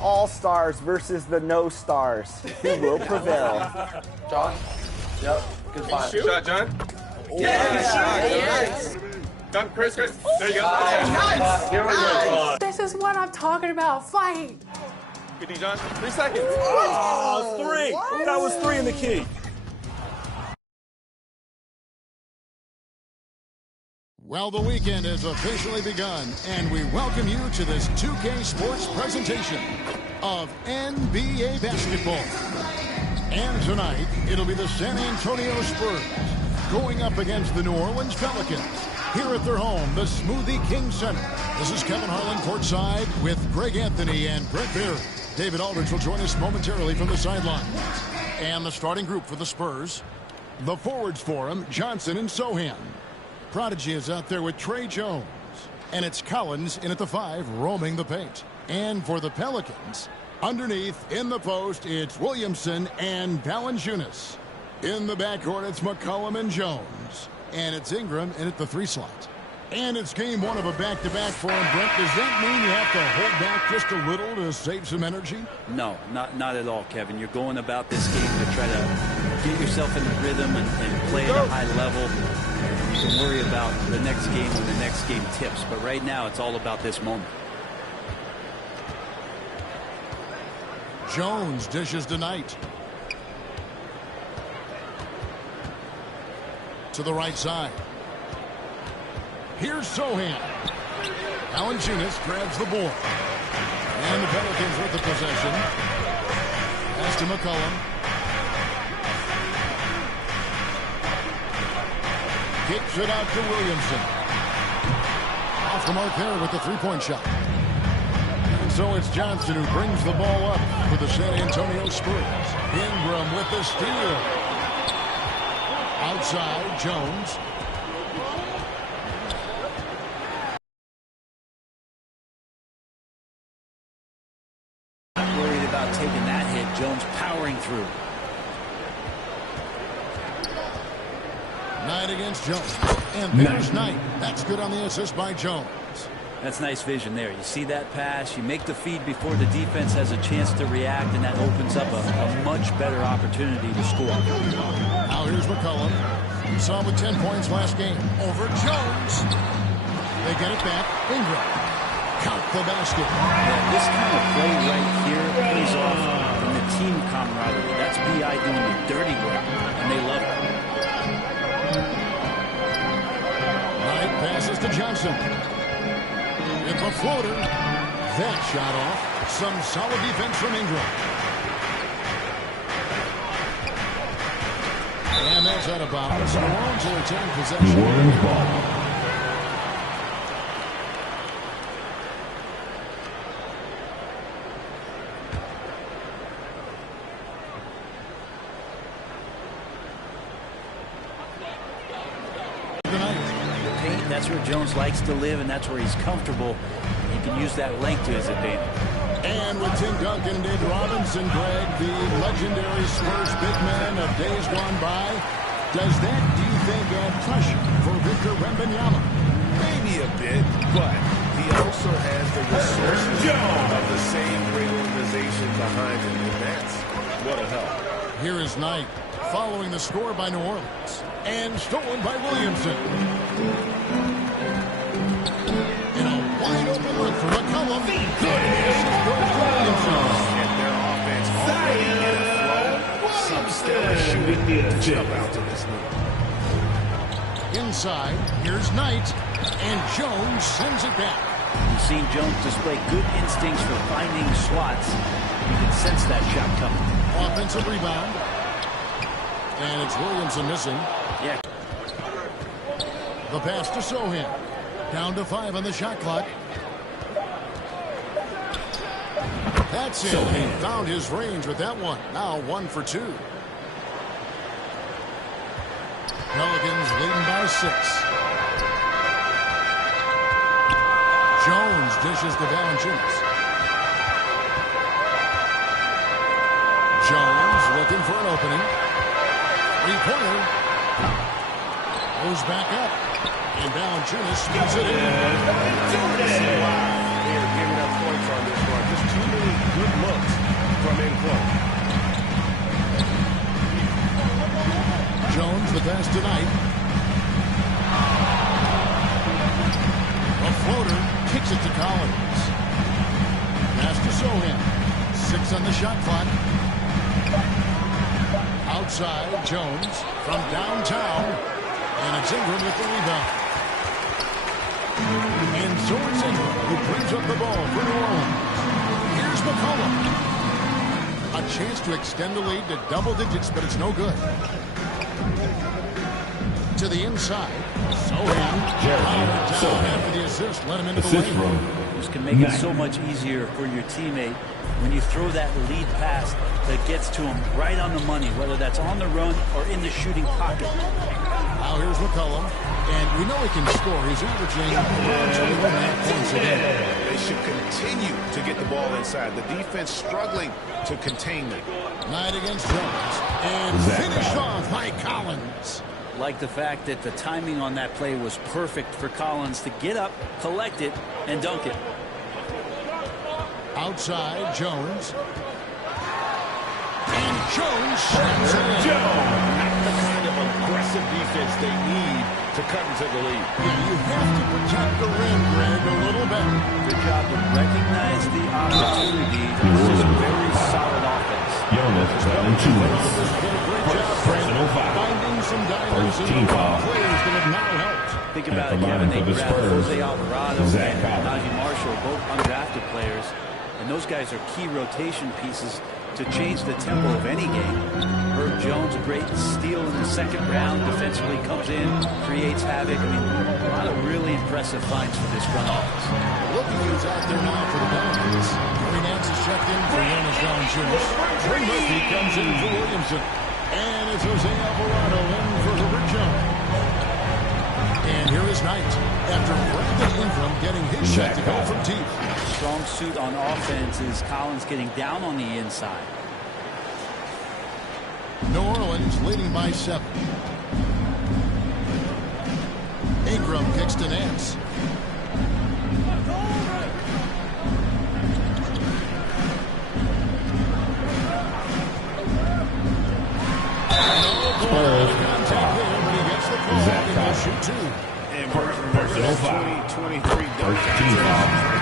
all-stars versus the no-stars. Who will prevail? John? Yep. Good find. Shot, John? Yes. Done, Chris. There you go. Nice. Here we go. This is what I'm talking about. Fight. Good D, John. 3 seconds. Oh, 3. What? That was 3 in the key. Well, the weekend has officially begun, and we welcome you to this 2K Sports presentation of NBA basketball. And tonight, it'll be the San Antonio Spurs going up against the New Orleans Pelicans here at their home, the Smoothie King Center. This is Kevin Harlan courtside with Greg Anthony and Brett Beard. David Aldridge will join us momentarily from the sidelines. And the starting group for the Spurs, the forwards for him, Johnson and Sohan. Prodigy is out there with Trey Jones. And it's Collins in at the 5, roaming the paint. And for the Pelicans, underneath in the post, it's Williamson and Valanciunas. In the backcourt, it's McCollum and Jones. And it's Ingram in at the 3 slot. And it's game 1 of a back-to-back for him, Brent. Does that mean you have to hold back just a little to save some energy? No, not at all, Kevin. You're going about this game to try to get yourself in the rhythm and play at a high level. You can worry about the next game when the next game tips. But right now, it's all about this moment. Jones dishes to Knight. To the right side. Here's Sohan. Valanciunas grabs the ball. And the Pelicans with the possession. Pass to McCollum. Kicks it out to Williamson. Off the mark there with the three-point shot. And so it's Johnson who brings the ball up for the San Antonio Spurs. Ingram with the steal. Outside, Jones. Not worried about taking that hit. Jones powering through. Knight against Jones. And there's Knight. That's good on the assist by Jones. That's nice vision there. You see that pass, you make the feed before the defense has a chance to react, and that opens up a much better opportunity to score. Now here's McCollum. We saw him with 10 points last game. Over Jones. They get it back. Ingram. Count the basket. Yeah, this kind of play right here plays off from the team camaraderie. That's B.I. doing the dirty work, and they love it. Knight passes to Johnson. With the floater. That shot off. Some solid defense from Ingram. And that's out of bounds. New Orleans will retain possession. New Orleans ball. That's where Jones likes to live, and that's where he's comfortable. He can use that length to his advantage. And with Tim Duncan and Dave Robinson, Greg, the legendary Spurs big man of days gone by, does that, do you think, add pressure for Victor Wenbanyama? Maybe a bit, but he also has the resources of the same great organization behind him, and that's what'll help. Here is Knight, following the score by New Orleans, and stolen by Williamson. Wide open look for McCollum. Good assist goes to Williamson. And their offense already in a flow. Some stellar shooting to jump out to this lead. Inside, here's Knight. And Jones sends it back. You've seen Jones display good instincts for finding slots. You can sense that shot coming. Offensive rebound. And it's Williamson missing. Yeah. The pass to Sohan. Down to 5 on the shot clock. That's it. He found his range with that one. Now 1 for 2. Pelicans leading by 6. Jones dishes to Valanciunas. Jones looking for an opening. 3-pointer. Goes back up. And Valanciunas spins it in. They are giving up points on this one. Just too many good looks from in close. Jones the pass tonight. A floater kicks it to Collins. Pass to Sohan. 6 on the shot clock. Outside, Jones from downtown. And it's Ingram with the rebound. And so it's Ingram who brings up the ball for New Orleans. Here's McCollum. A chance to extend the lead to double digits, but it's no good. To the inside. Sohan. Down after the assist. Let him into the lane. This can make it so much easier for your teammate when you throw that lead pass that gets to him right on the money, whether that's on the run or in the shooting pocket. Now here's McCollum, and we know he can score. He's averaging around 21.5 points a game. They should continue to get the ball inside. The defense struggling to contain them. Knight against Jones, and finished off by Collins. Like the fact that the timing on that play was perfect for Collins to get up, collect it, and dunk it. Outside, Jones. And Jones snaps it in. Not the kind of aggressive defense they need to cut into the lead. Yeah, you have to protect the rim, Greg, a little better. Good job to recognize the opportunity. It's just a very solid offense. Jonas finding some diamonds in the players that have now helped. Think about it, Kevin. They grabbed Jose Alvarado and Najee Marshall, both undrafted players. And those guys are key rotation pieces to change the tempo of any game. Herb Jones, a great steal in the second round. Defensively comes in, creates havoc. I mean, a lot of really impressive finds for this front office. Looking who's out there now for the Pelicans. Corey Nance is checked in for Jonas Valanciunas. Trey Murphy comes in for Williamson. And it's Jose Alvarado in for Herbert Jones. And here is Knight after Brandon Ingram getting his shot to go from deep. Strong suit on offense is Collins getting down on the inside. New Orleans leading by 7. Ingram kicks to Nance. Contact there, but he gets the call and he'll shoot 2. And personal 2023 dunk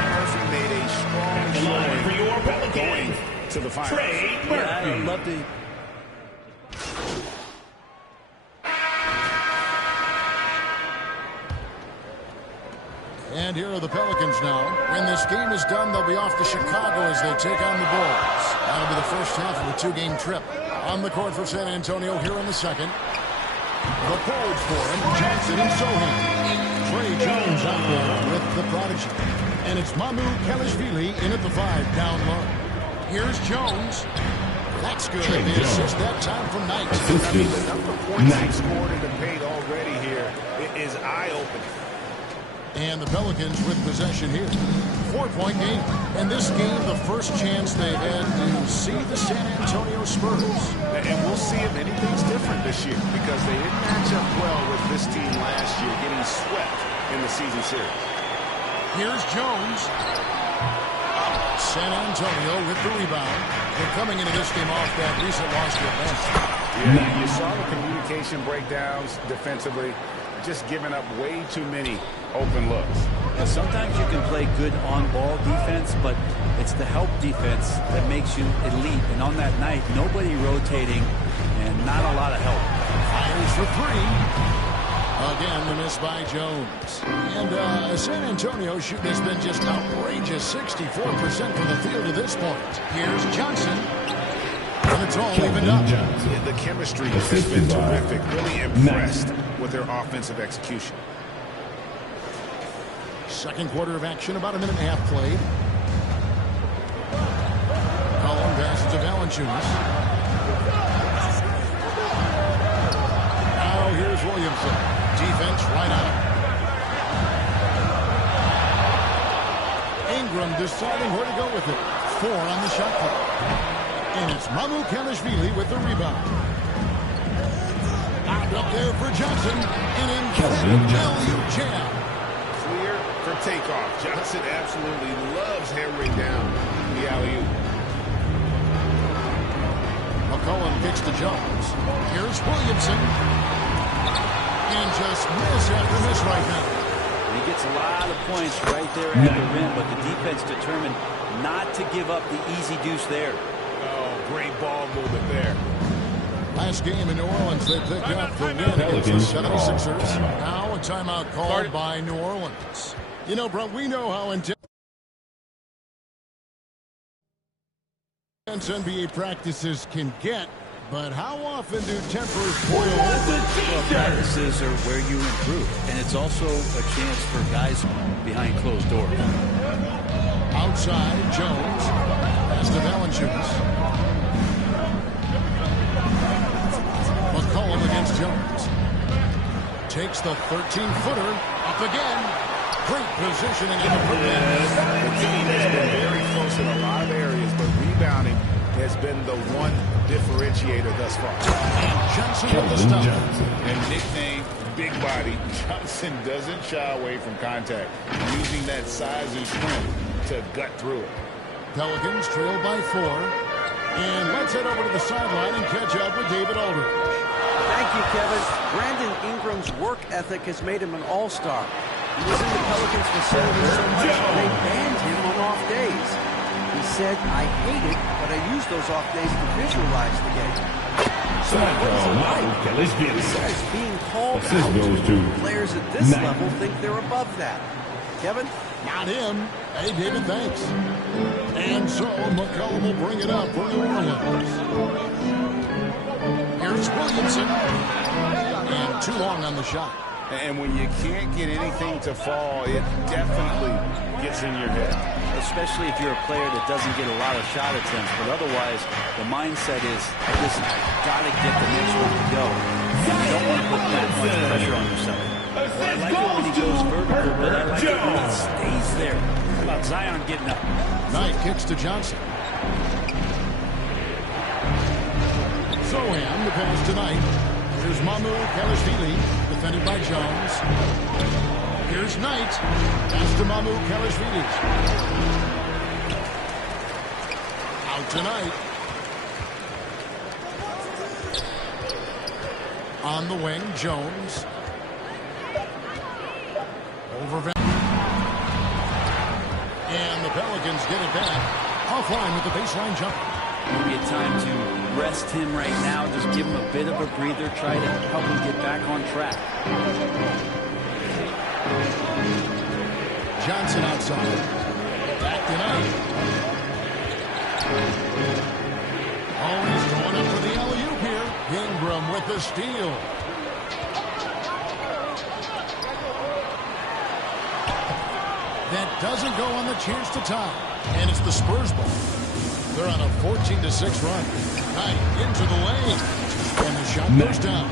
Murphy made a strong showing for your going to the finals. Yeah, I love the... And here are the Pelicans now. When this game is done, they'll be off to Chicago as they take on the Bulls. That'll be the first half of a 2-game trip. On the court for San Antonio here in the second. The forwards for him, Johnson and Sohan. Trey Jones out there with the prodigy. And it's Mamu Kelishvili in at the 5 down low. Here's Jones. That's good. The assist that time from Knight. I mean, the number of points he scored in the paint already here is eye-opening. And the Pelicans with possession here. 4-point game. And this game, the first chance they've had to see the San Antonio Spurs. And we'll see if anything's different this year because they didn't match up well with this team last year, getting swept in the season series. Here's Jones. San Antonio with the rebound. They're coming into this game off that recent loss to Atlanta. Yeah, you saw the communication breakdowns defensively, just giving up way too many open looks. And sometimes you can play good on-ball defense, but it's the help defense that makes you elite. And on that night, nobody rotating and not a lot of help. Fires for 3. Again, the miss by Jones. And San Antonio shooting has been just outrageous. 64% from the field to this point. Here's Johnson. And it's all evened up. The chemistry has been terrific. Really impressed with their offensive execution. Second quarter of action, about a minute and a half played. Collins passes to Valanciunas. Now here's Williamson. Defense right out. Ingram deciding where to go with it. 4 on the shot clock. And it's Mamu Kelishvili with the rebound. Out up there for Johnson. And in alley-oop jam. Clear for takeoff. Johnson absolutely loves hammering down the alley-oop. McCollum kicks to Jones. Here's Williamson. And just miss after miss right now. He gets a lot of points right there at the rim, but the defense determined not to give up the easy deuce there. Oh, great ball movement there. Last game in New Orleans, they picked up the win against the 76ers. Now a timeout called by New Orleans. You know, bro, we know how intense NBA practices can get, but how often do tempers boil over? Well, practices are where you improve, and it's also a chance for guys behind closed doors. Outside, Jones. Pass to Valanciunas. McCollum against Jones. Takes the 13-footer. Up again. Great positioning in the rim. The team has been very close in a lot of areas, but rebounding has been the one differentiator thus far. And Johnson with the stop. And nickname Big Body, Johnson doesn't shy away from contact, using that size and strength to gut through it. Pelicans trail by 4. And let's head over to the sideline and catch up with David Aldridge. Thank you, Kevin. Brandon Ingram's work ethic has made him an all-star. He was in the Pelicans facility so much they banned him on off days. He said, "I hate it, but I use those off days to visualize the game." So what is it like? He says being called out, players at this level think they're above that. Kevin? Not him. Hey, David, thanks. And so McCollum will bring it up for New Orleans. Here's Williamson. And too long on the shot. And when you can't get anything to fall, it definitely gets in your head. Especially if you're a player that doesn't get a lot of shot attempts, but otherwise the mindset is, listen, I gotta get the next one to go. And you don't want to put that much pressure on yourself. I like it when he goes vertical, but I like it when he stays there. How about Zion getting up? Knight kicks to Johnson. Soham the pass tonight. Here's Mamu Kalashvili, defended by Jones. Here's Knight. Pass to Mamu Kalashvili. Out tonight. On the wing, Jones. Over. And the Pelicans get it back. Offline with the baseline jump. Maybe a time to rest him right now. Just give him a bit of a breather. Try to help him get back on track. Johnson outside. Back tonight. Oh, he's going up for the alley-oop here. Ingram with the steal. That doesn't go on the chance to tie. And it's the Spurs ball. They're on a 14-6 run. Knight into the lane. And the shot goes down.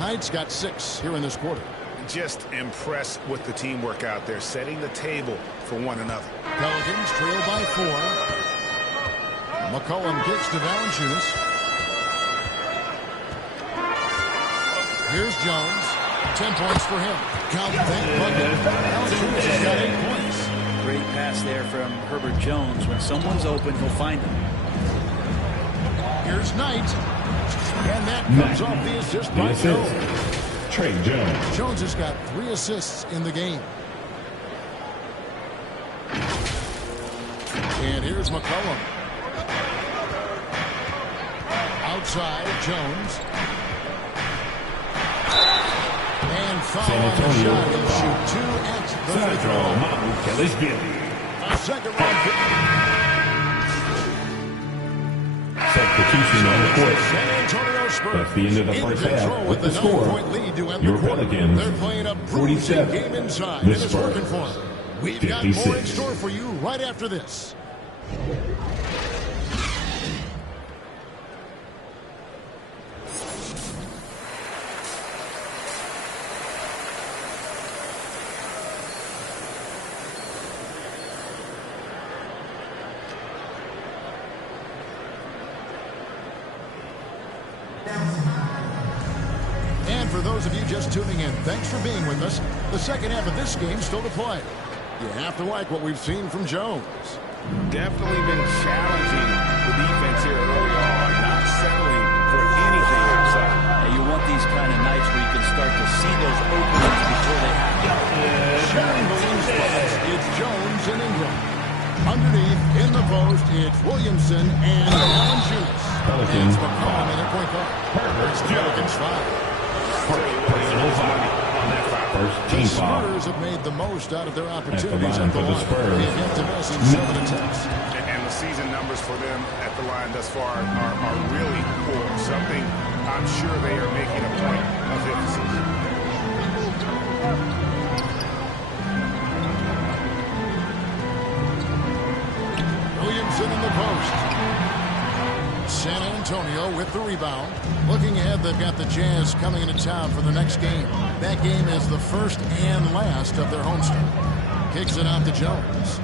Knight's got 6 here in this quarter. Just impressed with the teamwork out there, setting the table for one another. Pelicans trail by 4. McCollum kicks to Valanciunas. Here's Jones. 10 points for him. Count that bucket. Valanciunas has got 8 points. Great pass there from Herbert Jones. When someone's open, he'll find them. Here's Knight. And that comes off the assist by Jones. Trey Jones. Jones has got 3 assists in the game. And here's McCollum. Outside, Jones. And foul on the shot. He'll shoot 2 at the free throw. A second round pick. Substitution on the court. San Antonio Spurs. That's the end of the first half with the score. Your Pelicans, They're playing a 47. game inside. The And it's working Spurs, for them. We've got 56. more in store for you right after this. And for those of you just tuning in, thanks for being with us. The second half of this game still to play. You have to like what we've seen from Jones. Definitely been challenging the defense here early on. Not setting want these kind of nights where you can start to see those openings before they happen. Sharing the loose pass, it's Jones and Ingram. Underneath, in the post, it's Williamson and Valanciunas. It's McCollum in at point guard. It's the Pelicans 5. Personal foul on that foul. First team The foul. Spurs have made the most out of their opportunities line at the for the line. Spurs. They've yet to miss in 7 attempts. And the season numbers for them at the line thus far are really poor. Something I'm sure they are making a point of emphasis. Williamson in the post. San Antonio with the rebound. Looking ahead, they've got the Jazz coming into town for the next game. That game is the first and last of their homestand. Kicks it out to Jones.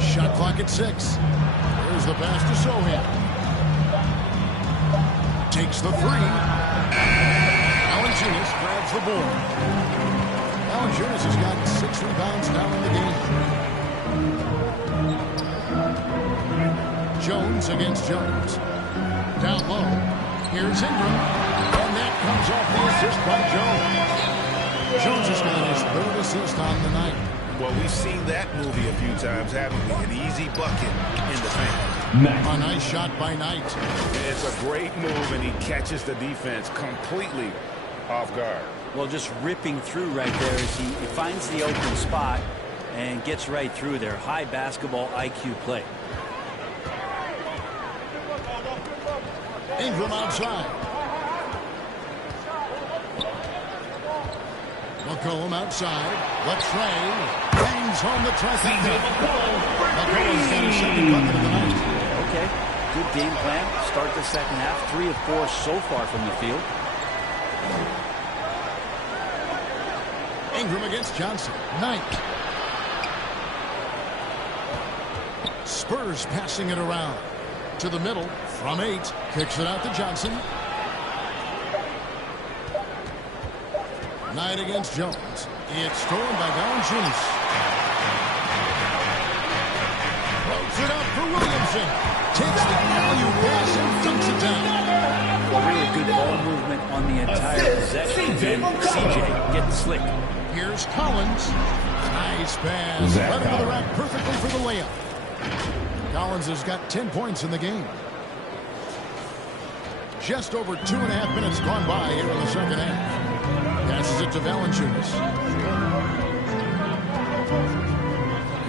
Shot clock at 6. Here's the pass to Sohan. Takes the 3. Valanciunas grabs the board. Valanciunas has got 6 rebounds now in the game. Jones against Jones. Down low. Here's Ingram. And that comes off the assist by Jones. Jones has got his 3rd assist on the night. Well, we've seen that movie a few times, haven't we? An easy bucket in the paint. A nice shot by Knight. It's a great move, and he catches the defense completely off guard. Well, just ripping through right there as he finds the open spot and gets right through there. High basketball IQ play. Ingram outside. McCollum outside. The tray. Bangs home the trifecta. McCollum's got his 2nd bucket of the night. Okay, good game plan. Start the second half. 3 of 4 so far from the field. Ingram against Johnson. Knight. Spurs passing it around. To the middle. From 8. Kicks it out to Johnson. Knight against Jones. It's stolen by Valanciunas. Throws it up for Williamson. Takes the value pass and dunks it down. Well, really good ball movement on the entire possession. And CJ getting slick. Here's Collins. Nice pass. Led him to the rack perfectly for the layup. Collins has got 10 points in the game. Just over 2.5 minutes gone by here in the second half. Passes it to Valanciunas.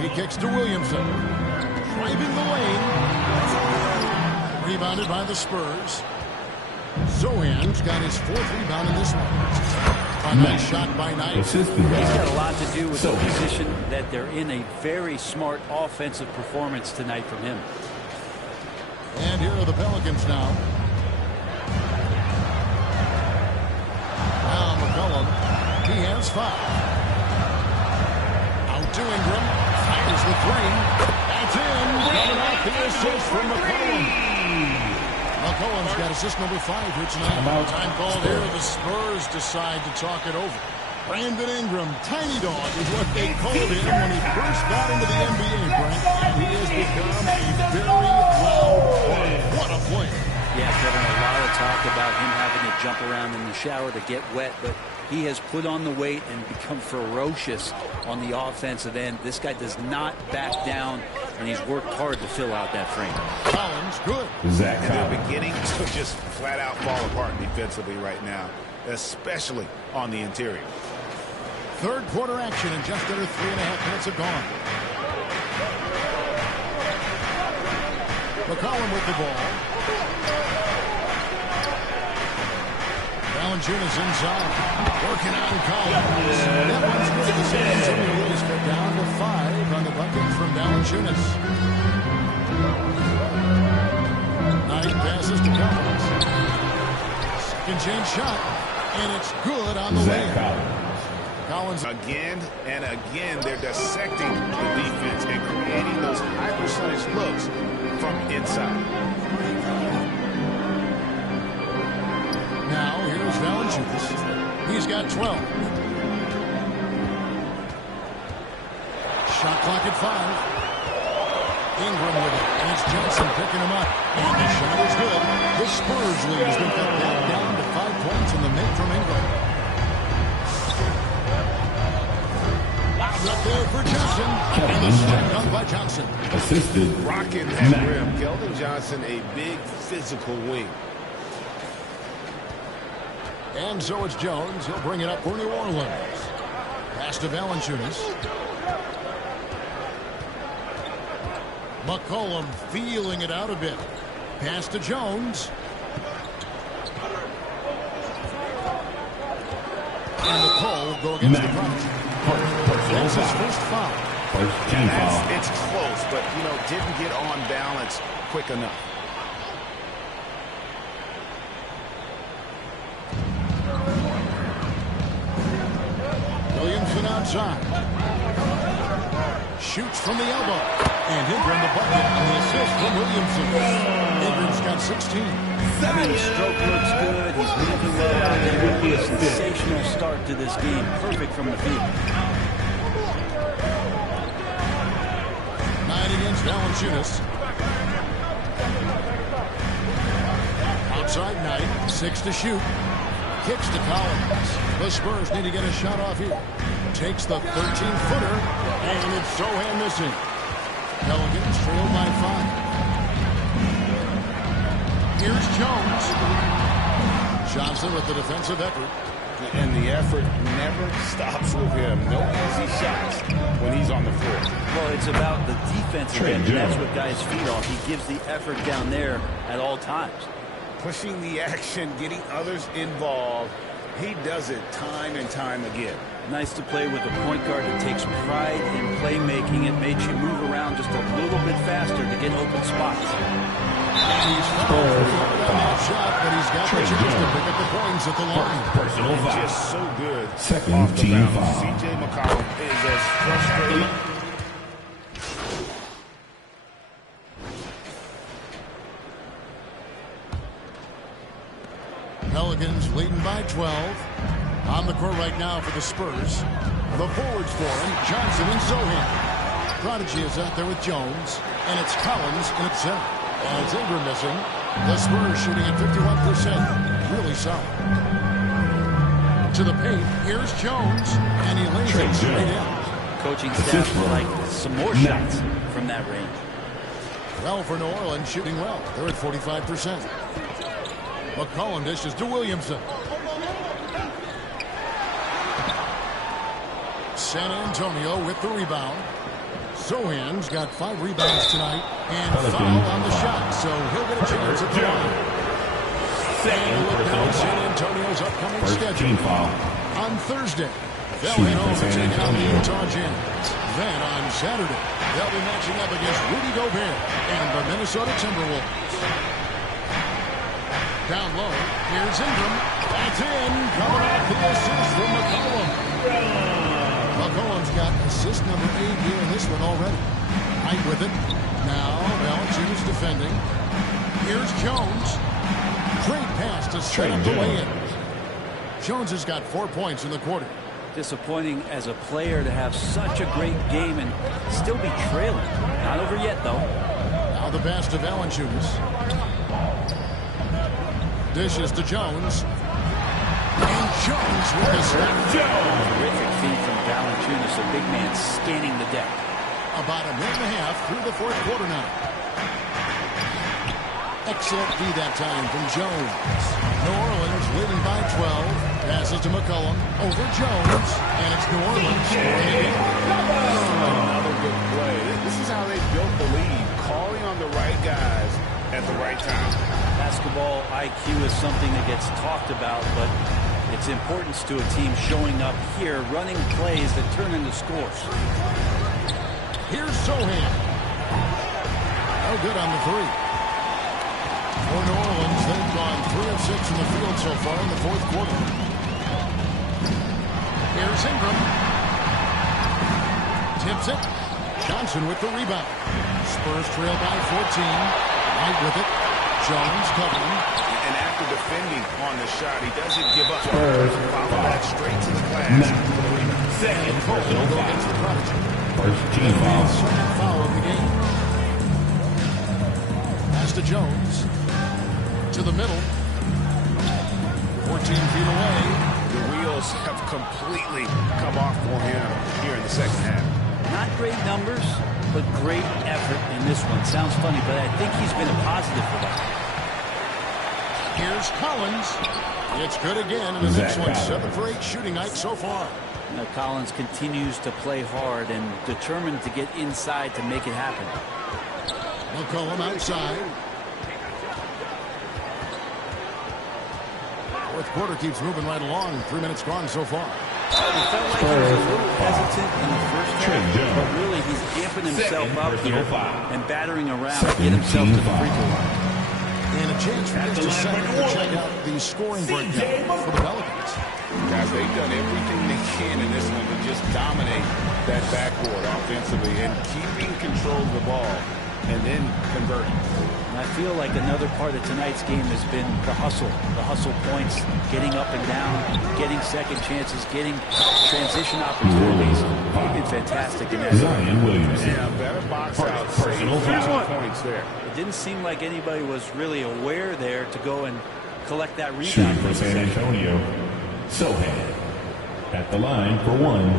He kicks to Williamson. Driving the lane. Rebounded by the Spurs. Zohan's got his 4th rebound in this one. A nice shot by Knight. He's got a lot to do with the position that they're in. A very smart offensive performance tonight from him. And here are the Pelicans now. Now McCollum. He has 5. Out to Ingram. Fires the 3. That's in. Coming off the assist from McCollum. McCollum's got assist number 5 here tonight. Time called here. The Spurs decide to talk it over. Brandon Ingram, Tiny Dog is what they called him when he first got into the NBA, Brent. He has become a very loud player. What a player. Yeah, Kevin, a lot of talk about him having to jump around in the shower to get wet, but he has put on the weight and become ferocious on the offensive end. This guy does not back down, and he's worked hard to fill out that frame. Collins, good. And they're beginning to just flat out fall apart defensively right now, especially on the interior. 3rd quarter action, and just under 3.5 minutes have gone. McCollum with the ball. Valanciunas inside. Working on Collins. That one's good. The San Antonio Blues cut down to 5 on the bucket from Valanciunas. Knight passes to Collins. Second chance shot. And it's good on the way. Collins. Again and again, they're dissecting the defense and creating those high percentage looks from inside. Now, here's Valanciunas. He's got 12. Shot clock at 5. Ingram with it. And it's Here's Johnson picking him up. And the shot is good. The Spurs lead has been cut back down to 5 points in the make from Ingram. Up there for Johnson. And the slam dunk by Johnson. Assisted. Rocking that rim. Keldon Johnson, a big physical wing. And so it's Jones. He'll bring it up for New Orleans. Pass to Valanciunas. McCollum feeling it out a bit. Pass to Jones. And the call will go against the Prodigy. That's his first foul. It's close, but, you know, didn't get on balance quick enough. Williamson outside. Shoots from the elbow. And Ingram the bucket and the assist from Williamson. Ingram's got 16. His stroke looks good. He's moving well. It would be a sensational start to this game. Perfect from the field. 9 against Valanciunas. Outside Knight. 6 to shoot. Kicks to Collins. The Spurs need to get a shot off here. Takes the 13-footer. And it's Sohan missing. Pelicans trail by 5. Here's Jones. Johnson with the defensive effort. And the effort never stops with him. No easy shots when he's on the floor. Well, it's about the defensive end, and that's what guys feed off. He gives the effort down there at all times. Pushing the action, getting others involved. He does it time and time again. Nice to play with a point guard that takes pride in playmaking. It makes you move around just a little bit faster to get open spots. And he's fouled on that shot, but he's got the chance to pick up the points at the line. Personal foul. Just so good. Second team foul. C.J. McCollum is as frustrating. Pelicans leading by 12. On the court right now for the Spurs. The forwards for him, Johnson and Sohan. Prodigy is out there with Jones, and it's Collins in at center. And it's Ingram missing. The Spurs shooting at 51%. Really solid. To the paint, here's Jones, and he lays it straight in. Coaching staff would like some more shots from that range. Well, for New Orleans, shooting well. They're at 45%. McCollum dishes to Williamson. San Antonio with the rebound. Sohan's got 5 rebounds tonight and foul on the shot, so he'll get a chance at the line. And a look down San Antonio's upcoming schedule. On Thursday, they'll head home to take on the Utah Jazz. Then on Saturday, they'll be matching up against Rudy Gobert and the Minnesota Timberwolves. Down low, here's Ingram. That's in, coming off the assist from McCollum. McCollum's got assist number 8 here in this one already. Right with it. Now, Valanciunas defending. Here's Jones. Great pass to set up the lay-in. Jones has got 4 points in the quarter. Disappointing as a player to have such a great game and still be trailing. Not over yet, though. Now the pass to Valanciunas. Dishes to Jones. And Jones with the step. Terrific feed from Valanciunas, a big man scanning the deck. About a minute and a half through the fourth quarter now. Excellent feed that time from Jones. New Orleans leading by 12. Passes to McCollum. Over Jones. And it's New Orleans scoring again. Another good play. This is how they built the lead. Calling on the right guys at the right time. Basketball IQ is something that gets talked about, but its importance to a team showing up here, running plays that turn into scores. Here's Sohan. No good on the 3. For New Orleans, they've gone 3 of 6 in the field so far in the fourth quarter. Here's Ingram. Tips it. Johnson with the rebound. Spurs trail by 14. Right with it. Jones covering. And after defending on the shot, he doesn't give up. Follow that straight to the glass. Second personal against the Prodigy. First team foul. Second foul of the game. Pass to Jones. To the middle. 14 feet away. The wheels have completely come off for him here in the second half. Not great numbers, but great effort in this one. Sounds funny, but I think he's been a positive for that. Here's Collins. It's good again in the next one. 7 for 8 shooting night so far. Now Collins continues to play hard and determined to get inside to make it happen. McCollum outside. Fourth quarter keeps moving right along. 3 minutes gone so far. It felt like he was a little hesitant in the first half, but really he's amping himself up here and battering around to get himself to the free throw line. And a chance for just a second to check out the scoring breakdown for the Pelicans. Guys, they've done everything they can in this one to just dominate that backboard offensively and keeping control of the ball and then converting. And I feel like another part of tonight's game has been the hustle points, getting up and down, getting second chances, getting transition opportunities. They've been fantastic in that. Yeah, better box out. Personal points there. It didn't seem like anybody was really aware there to go and collect that rebound. Shooting for San Antonio, Sohan at the line for one.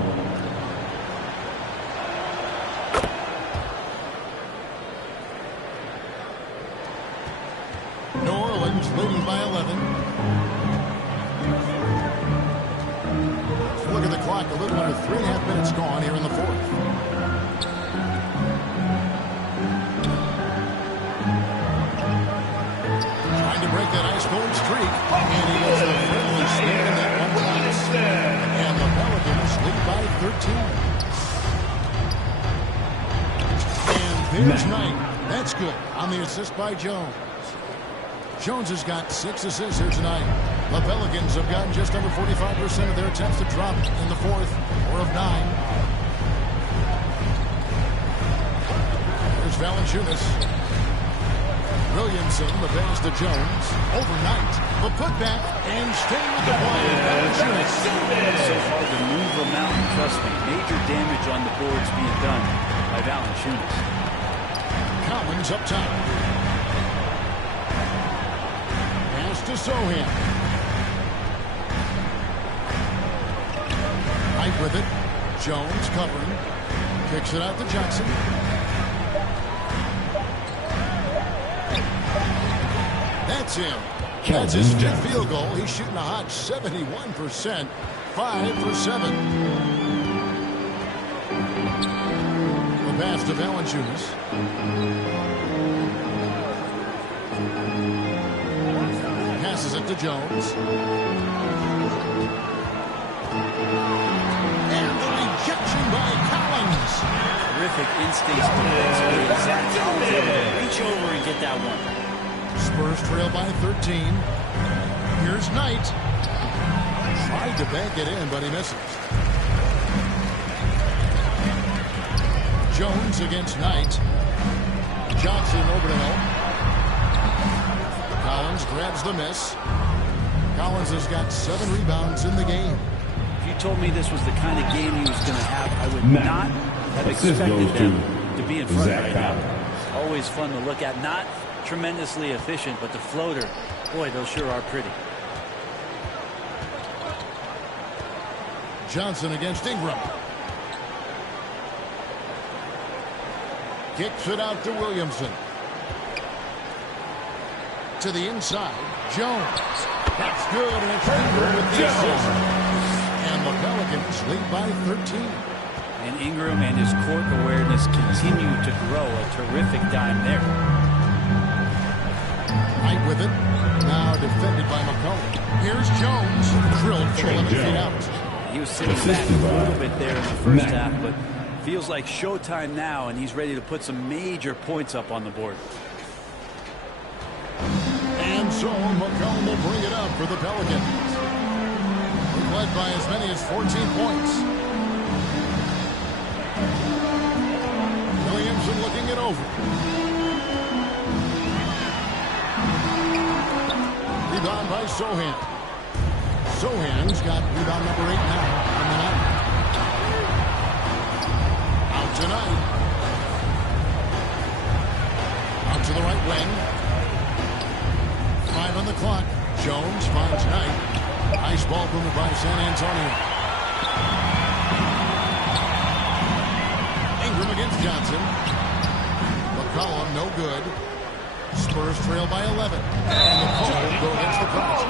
New Orleans leading by 11. Look at the clock. A little under 3.5 minutes gone here in the fourth. Trying to break that ice cold streak. And he gets a friendly snare in that one time. And the Pelicans lead by 13. And there's Knight. That's good on the assist by Jones. Jones has got 6 assists here tonight. The Pelicans have gotten just under 45% of their attempts to drop in the fourth, 4 of 9. There's Valanciunas. Williamson, the pass to Jones. Overnight, the putback, and staying with the ball. Valanciunas. So hard to move the mountain, trust me. Major damage on the boards being done by Valanciunas. Collins up top. To Sohan. Height with it. Jones covering. Kicks it out to Johnson. That's him. That's his 5th field goal. He's shooting a hot 71%. 5 for 7. The pass to Valanciunas. Passes it to Jones. And the rejection by Collins. Terrific instincts defensively. Zach Collins able to reach over and get that one. Spurs trail by 13. Here's Knight. Tried to bank it in, but he misses. Jones against Knight. Johnson over to help. Collins grabs the miss. Collins has got 7 rebounds in the game. If you told me this was the kind of game he was going to have, I would not have expected them to be in front right now. Always fun to look at. Not tremendously efficient, but the floater, boy, those sure are pretty. Johnson against Ingram. Kicks it out to Williamson. To the inside, Jones. That's good, and it's Ingram with the assist. And the Pelicans lead by 13. And Ingram and his court awareness continue to grow. A terrific dime there. Knight with it. Now defended by McCollum. Here's Jones. Drilled from 11 feet out. He was sitting back a little bit there in the first half, but feels like showtime now, and he's ready to put some major points up on the board. And so McCollum will bring it up for the Pelicans. We're led by as many as 14 points. Williamson looking it over. Rebound by Sohan. Sohan's got rebound number 8 now on the night. Out tonight. Out to the right wing. 5 on the clock. Jones finds Knight. Nice ball movement by San Antonio. Ingram against Johnson. McCollum, no good. Spurs trail by 11. And the call will go against the Bucks.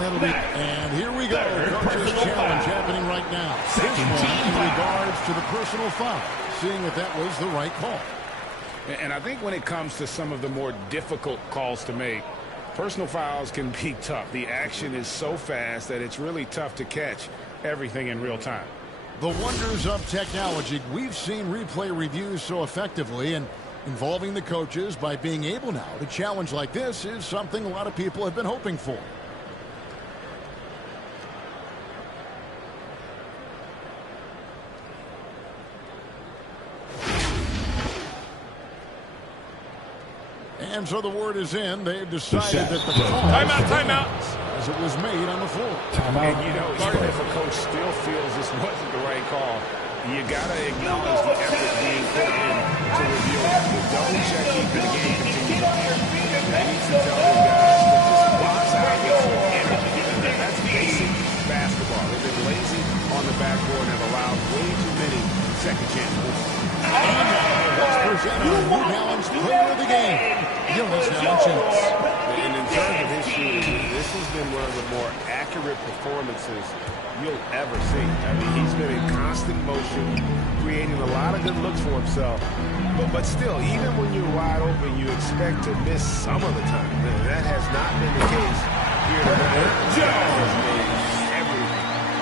And here we go. Coach's challenge happening right now. This one in regards to the personal foul. Seeing that that was the right call. And I think when it comes to some of the more difficult calls to make, personal fouls can be tough. The action is so fast that it's really tough to catch everything in real time. The wonders of technology. We've seen replay reviews so effectively, and involving the coaches by being able now to challenge like this is something a lot of people have been hoping for. And so the word is in. They've decided that the call timeout. As it was made on the floor. And you know, even if a coach still feels this wasn't the right call, you got to acknowledge the effort being put in to review it. The double check keeping the game continues. They need to tell those guys to just box out with some energy. That's basic basketball. They've been lazy on the backboard and have allowed way too many second chances. And now let's present our New Balance player of the game, Jonas Valanciunas. And in terms of his shooting, this has been one of the more accurate performances you'll ever see. I mean, he's been in constant motion, creating a lot of good looks for himself. But still, even when you're wide open, you expect to miss some of the time. That has not been the case here tonight.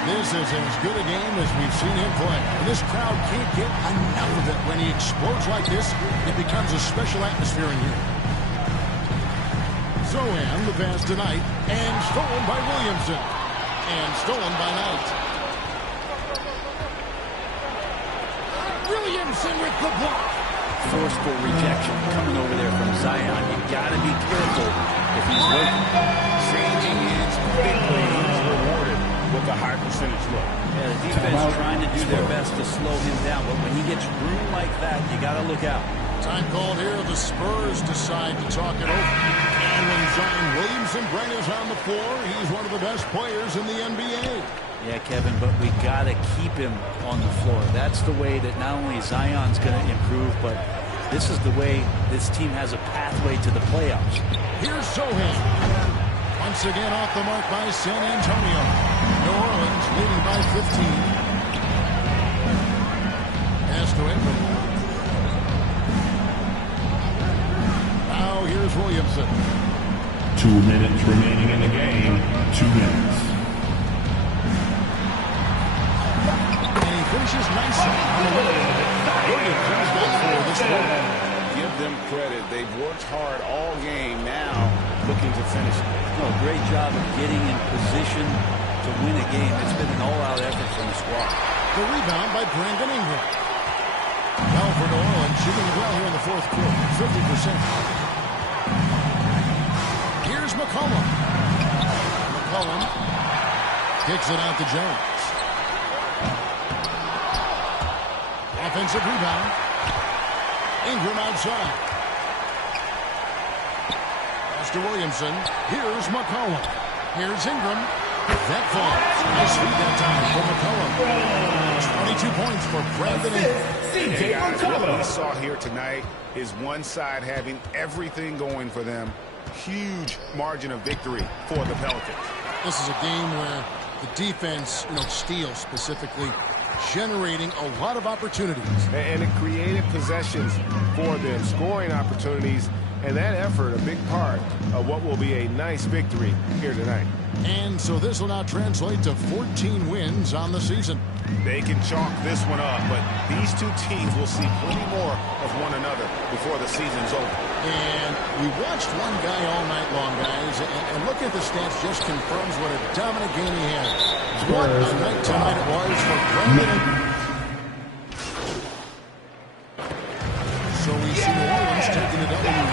This is as good a game as we've seen him play. And this crowd can't get enough of it. When he explodes like this, it becomes a special atmosphere in here. Zohan, the pass tonight, and stolen by Williamson. And stolen by Knight. Williamson with the block. Forceful rejection coming over there from Zion. You got to be careful if he's working. Changing his quickly, he's rewarded with a high percentage look. Yeah, the defense trying to do their best to slow him down, but when he gets room like that, you got to look out. Time called here. The Spurs decide to talk it over. And when Zion Williamson is on the floor, he's one of the best players in the NBA. Yeah, Kevin, but we got to keep him on the floor. That's the way that not only Zion's going to improve, but this is the way this team has a pathway to the playoffs. Here's Zohan. Once again off the mark by San Antonio. New Orleans leading by 15. Pass to Ingram. Now here's Williamson. 2 minutes remaining in the game. 2 minutes. And he finishes nicely on the way. Williamson's got 4 this quarter. Give them credit. They've worked hard all game now, looking to finish it. No, great job of getting in position to win a game. It's been an all-out effort from the squad. The rebound by Brandon Ingram. Well, for New Orleans, shooting well here in the fourth quarter, 50%. Here's McCollum. McCollum kicks it out to Jones. Offensive rebound. Ingram outside. Pass to Williamson. Here's McCollum. Here's Ingram. That falls. Nice feed that time for McCollum. 22 points for Brandon Ingram. Hey guys, what we saw here tonight is one side having everything going for them. Huge margin of victory for the Pelicans. This is a game where the defense, steals specifically, generating a lot of opportunities. And it created possessions for them, scoring opportunities, and that effort a big part of what will be a nice victory here tonight. And so this will now translate to 14 wins on the season. They can chalk this one up, but these two teams will see plenty more of one another before the season's over. And we watched one guy all night long, guys, and looking at the stats just confirms what a dominant game he had. What a night tonight it was for Brandon. So we see New Orleans taking the W.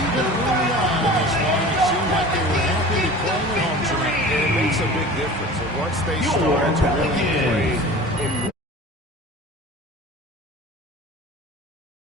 Even early on in this one, it seemed like they were happy to be playing at home tonight. It makes a big difference. And once they started to really play